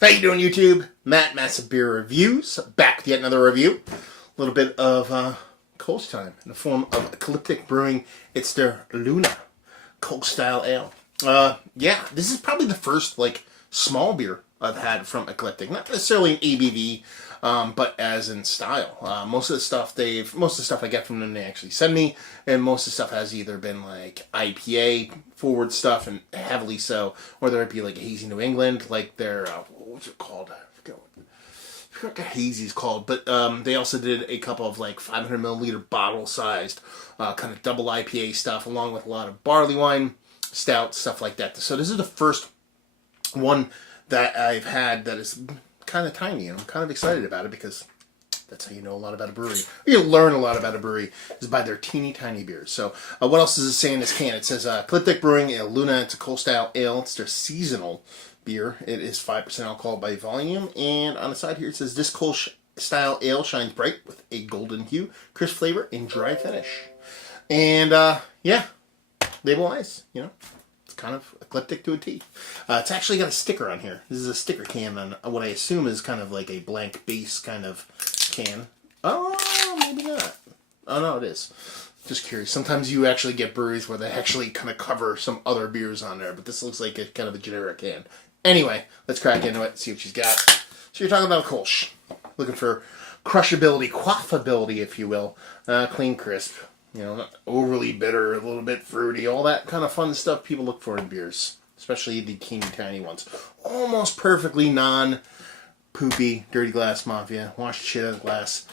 How you doing, YouTube? Matt, Massive Beer Reviews, back with yet another review. A little bit of Kölsch time in the form of Ecliptic Brewing. It's their Luna Kölsch style ale. Yeah, this is probably the first small beer I've had from Ecliptic. Not necessarily an ABV, but as in style. Most of the stuff I get from them they actually send me, and most of the stuff has either been IPA forward stuff, and heavily so, or there might be a hazy New England, like their what's it called? I forgot what the hazy is called, but they also did a couple of 500 milliliter bottle sized kind of double IPA stuff, along with a lot of barley wine, stout, stuff like that. So this is the first one that I've had that is kind of tiny, and I'm kind of excited about it because that's how you know a lot about a brewery. Or you learn a lot about a brewery is by their teeny tiny beers. So what else does it say in this can? It says Ecliptic Brewing a Luna. It's a Kölsch style ale. It's their seasonal beer. It is 5% alcohol by volume, and on the side here it says this Kölsch style ale shines bright with a golden hue, crisp flavor, and dry finish. And yeah, label wise, it's kind of Ecliptic to a T. It's actually got a sticker on here. This is a sticker can on what I assume is kind of like a blank base kind of can. Oh, maybe not. Oh, no, it is. Just curious. Sometimes you actually get breweries where they actually kind of cover some other beers on there, but this looks like a kind of a generic can. Anyway, let's crack into it and see what she's got. So you're talking about a Kölsch. Looking for crushability, quaffability, if you will. Clean, crisp. Not overly bitter, a little bit fruity, all that kind of fun stuff people look for in beers, especially the teeny tiny ones. Almost perfectly non-poopy, dirty glass mafia. Wash the shit out of the glass.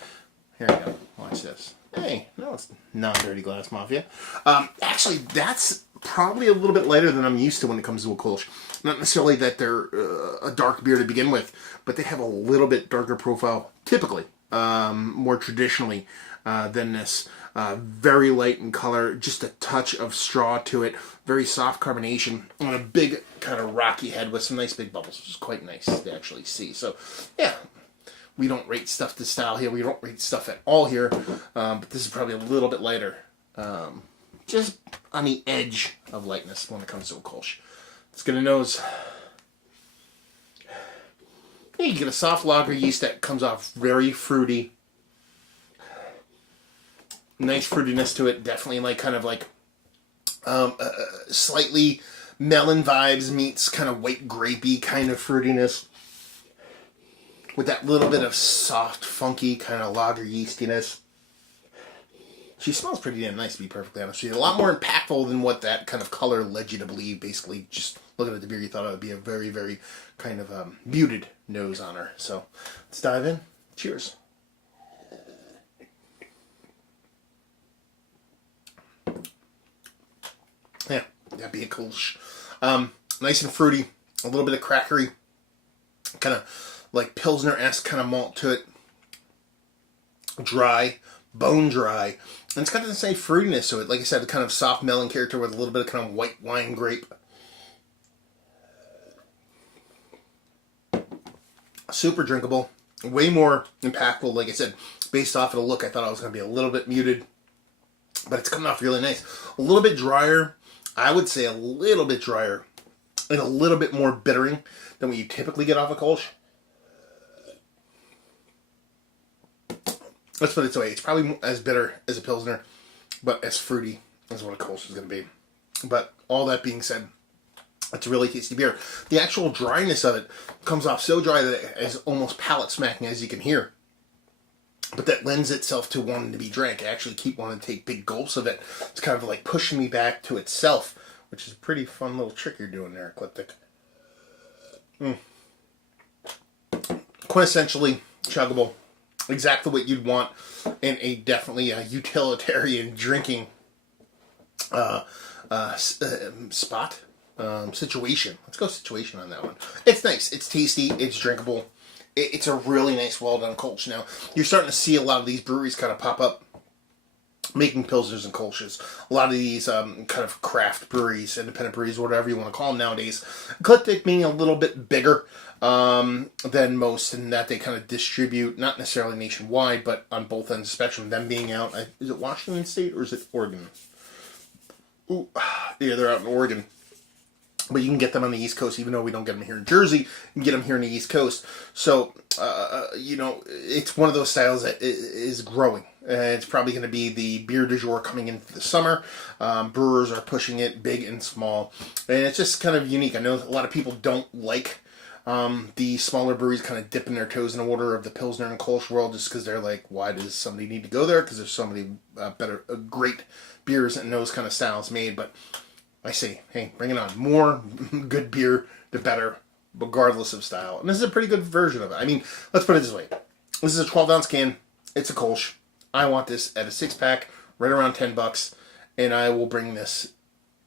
Here we go. Watch this. Hey, no, it's non-dirty glass mafia. Actually, that's probably a little bit lighter than I'm used to when it comes to a Kölsch. Not necessarily that they're a dark beer to begin with, but they have a little bit darker profile, typically, more traditionally than this. Very light in color, just a touch of straw to it, very soft carbonation, and a big kind of rocky head with some nice big bubbles, which is quite nice to actually see. So, yeah, we don't rate stuff to style here. We don't rate stuff at all here, but this is probably a little bit lighter. Just on the edge of lightness when it comes to a Kölsch. Let's get a nose. Yeah, you get a soft lager yeast that comes off very fruity. Nice fruitiness to it, definitely slightly melon vibes meets kind of white grapey kind of fruitiness with that little bit of soft, funky kind of lager yeastiness. She smells pretty damn nice, to be perfectly honest. She's a lot more impactful than what that kind of color led you to believe. Basically, just looking at the beer, you thought it would be a very, very kind of muted nose on her. So let's dive in. Cheers. Yeah, that'd be a Kölsch. Nice and fruity, a little bit of crackery, kind of like Pilsner-esque kind of malt to it. Dry, bone dry, and it's got the same fruitiness to it. Like I said, the kind of soft melon character with a little bit of kind of white wine grape. Super drinkable, way more impactful. Like I said, based off of the look, I thought I was going to be a little bit muted, but it's coming off really nice. A little bit drier. I would say a little bit drier and a little bit more bittering than what you typically get off a Kölsch. Let's put it this way. It's probably as bitter as a Pilsner, but as fruity as what a Kölsch is going to be. But all that being said, it's a really tasty beer. The actual dryness of it comes off so dry that it is almost palate smacking, as you can hear. But that lends itself to wanting to be drank. I actually keep wanting to take big gulps of it. It's kind of like pushing me back to itself, which is a pretty fun little trick you're doing there, Ecliptic. Quintessentially chuggable. Exactly what you'd want in a definitely a utilitarian drinking spot. Situation. Let's go situation on that one. It's nice. It's tasty. It's drinkable. It's a really nice, well-done Kölsch. Now, you're starting to see a lot of these breweries kind of pop up making Pilsners and Kölsches. A lot of these kind of craft breweries, independent breweries, whatever you want to call them nowadays. Ecliptic being a little bit bigger than most, in that they kind of distribute, not necessarily nationwide, but on both ends of the spectrum. Them being out, is it Washington State or is it Oregon? Ooh, yeah, they're out in Oregon. but you can get them on the East Coast, even though we don't get them here in Jersey. You can get them here on the East Coast. So, it's one of those styles that is growing. It's probably going to be the beer du jour coming into the summer. Brewers are pushing it big and small. And it's just kind of unique. I know a lot of people don't like the smaller breweries kind of dipping their toes in the water of the Pilsner and Kölsch world, just because they're like, why does somebody need to go there? Because there's so many great beers and those kind of styles made. But I say, hey, bring it on. More good beer, the better, regardless of style. And this is a pretty good version of it. I mean, let's put it this way. This is a 12-ounce can. It's a Kölsch. I want this at a 6-pack, right around $10, and I will bring this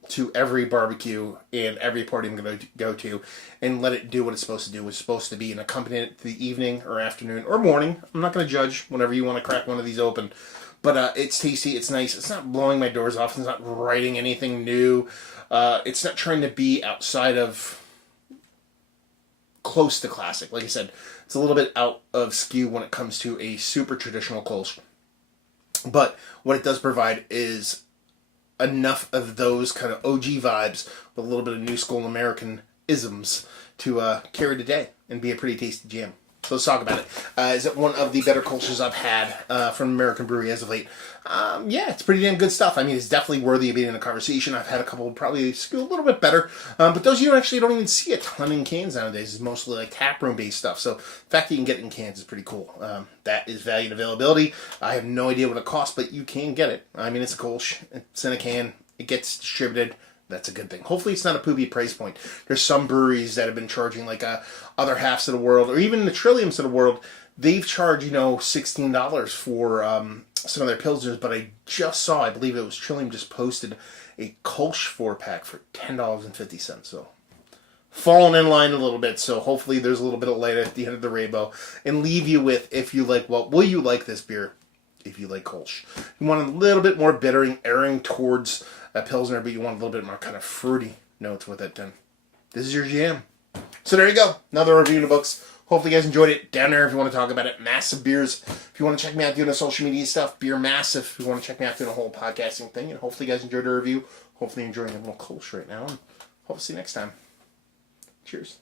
to every barbecue and every party I'm going to go to and let it do what it's supposed to do. It's supposed to be an accompaniment to the evening or afternoon or morning. I'm not going to judge whenever you want to crack one of these open. But it's tasty, it's nice, it's not blowing my doors off, it's not writing anything new, it's not trying to be outside of close to classic. Like I said, it's a little bit out of skew when it comes to a super traditional Kölsch. But what it does provide is enough of those kind of OG vibes with a little bit of new school American isms to carry the day and be a pretty tasty jam. So let's talk about it. Is it one of the better Kölsches I've had from American Brewery as of late? Yeah, it's pretty damn good stuff. I mean, it's definitely worthy of being in a conversation. I've had a couple probably skew a little bit better, but those you actually don't even see a ton in cans nowadays. It's mostly like taproom based stuff. So the fact that you can get it in cans is pretty cool. That is value and availability. I have no idea what it costs, but you can get it. I mean, it's a Kölsch. It's in a can. It gets distributed. That's a good thing. Hopefully it's not a poopy price point. There's some breweries that have been charging like other halves of the world, or even the trilliums of the world. They've charged, $16 for some of their Pilsners, but I just saw, I believe it was Trillium just posted a Kölsch 4-pack for $10.50. So falling in line a little bit. So hopefully there's a little bit of light at the end of the rainbow. And leave you with, if you like, will you like this beer? If you like Kölsch. You want a little bit more bittering, airing towards a Pilsner, but you want a little bit more kind of fruity notes with it, then this is your jam. So there you go. Another review in the books. Hopefully you guys enjoyed it. Down there if you want to talk about it. Massive Beers. If you want to check me out doing the social media stuff, Beer Massive. If you want to check me out doing a whole podcasting thing. And hopefully you guys enjoyed the review. Hopefully you're enjoying a little Kölsch right now. And hope to see you next time. Cheers.